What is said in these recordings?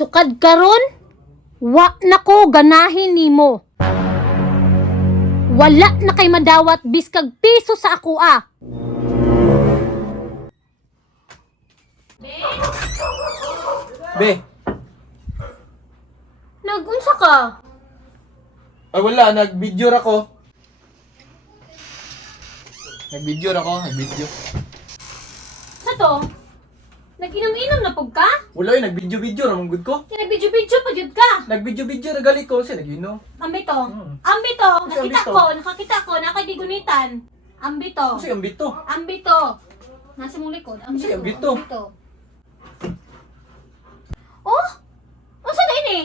Sukad karon, wa nako ganahin nimo. Wala na kay madawat biskag piso sa ako ah. Be, Nagunsa ka? ay wala, nag-video ra ko. Nag-video. Sa to? Nag-inom-inom na pug ka? Wala eh, nag-video ra mong good ko. Kinabidyo-bidyo pa jud ka. Nag-video ra gali ko, siya nag-inom. Ambi to. Hmm. Ambi to. Kasi Nakita ambi to. ko, nakadigunita. Ambi to. Kasi ang bito. Ambi to. Nasa mong likod. Kasi ambi to. Oh? Asa na ini?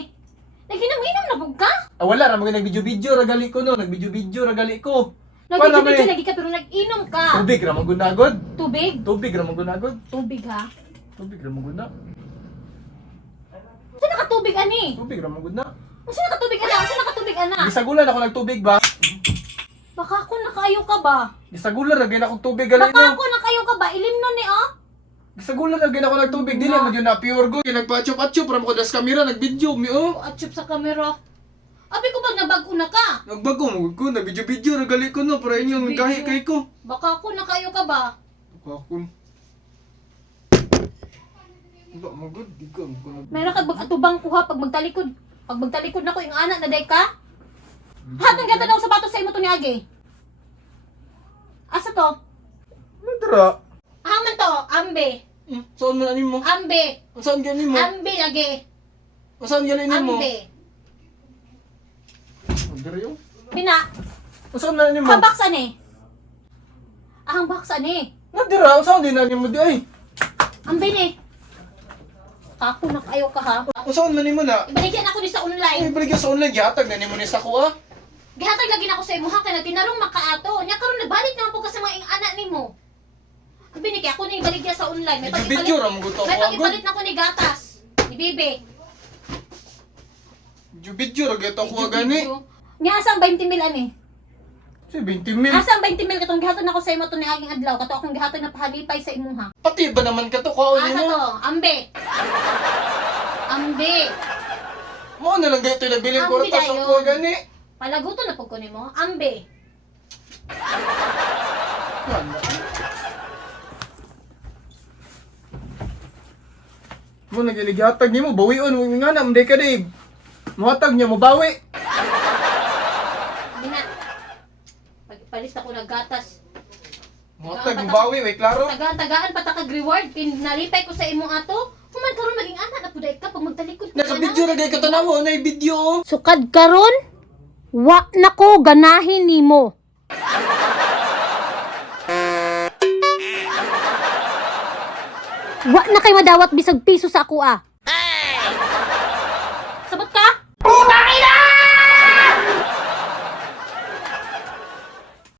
Nag-inom-inom na pug ka? Ah, wala ra mga nag-video ra gali ko no, nag-video ra gali ko. Nag-video lagi ka pero nag-inom ka. Tubig ra mong gunagod. Tubig? Tubig ra mong gunagod. Tubig ha? Tubig ra mong guna. Saan nakatubig ani? Tubig ra mong guna. Saan nakatubig ana? Saan nakatubig ana? Gisagulan ako nagtubig ba? Baka ako nakayo ka ba? Gisagulan ra gyud akong tubig gali Baka no. ako nakayo ka ba? Ilimnon ni oh. Gisagulan ra gyud ako nagtubig dili man yun na pure go. Nagpa-chup-chup ra mo ko das camera nag-video mi oh. Atsup sa kamera. Abi ko ba nabago na ka? Nagbago mo ko na video ra gali ko no para inyo Video? kahi kay ko. Baka ako nakayo ka ba? Kakun. Ba mo gud di ko mo. Mayroon ka bang atubang kuha pag magtalikod? Pag magtalikod na ko yung anak na day ka? Hatang gata daw sapatos sa imo to ni Agi. Asa to? Madra. Haman to, ambe. Saan man ani mo? Ambe. Saan gani mo? Ambe lagi. Saan gani mo? Ambe. Madra yo. Pina, Saan man ani mo? habak sa ni. Ahang baksa ni. Madra, saan din ani mo di ay? Ambe ni. Ako nakayo ka ha. Saan man mo na? Ibaligyan ako ni sa Ay online. balik sa online gihatag na ni mo ni sa kuha. Gihatag lagi na ako sa imo ha kay natinarong makaato. Nya karon nagbalik na po ka sa mga anak nimo. Ambe ni kay ako ni ibaligyan sa online. May Video ra mo gusto May ko pagipalit na ko ni gatas. Ni Bibi. Video ra gyud ako gani. Nya asang 20 mil ani? Si 20 mil. Asang 20 mil katong gihatag na ko sa imo to ni aging adlaw. Kato akong gihatag na pahalipay sa imuha. Pati ba naman ka to kaon Asa mo? to? Ambe. Ambe. Mo na lang gayto nabilin Ang ko ta sa bidayon. kuha gani. Palaguto na pug ko nimo. Ambe. Mo nagihatag nimo bawion nga na mday ka dig. Muhatag niya mo bawi. Bina. Pagipalit ako ng gatas. Muhatag mo bawi, way klaro. Tagaan patakag reward. Nalipay ko sa imo ato. Human karon maging anak na puday ka pag magtalikod ko. Naka-video ra gay katanaw na video. Sukad karon, wa nako ganahin nimo. Wa na kay madawat bisag piso sa ako ah.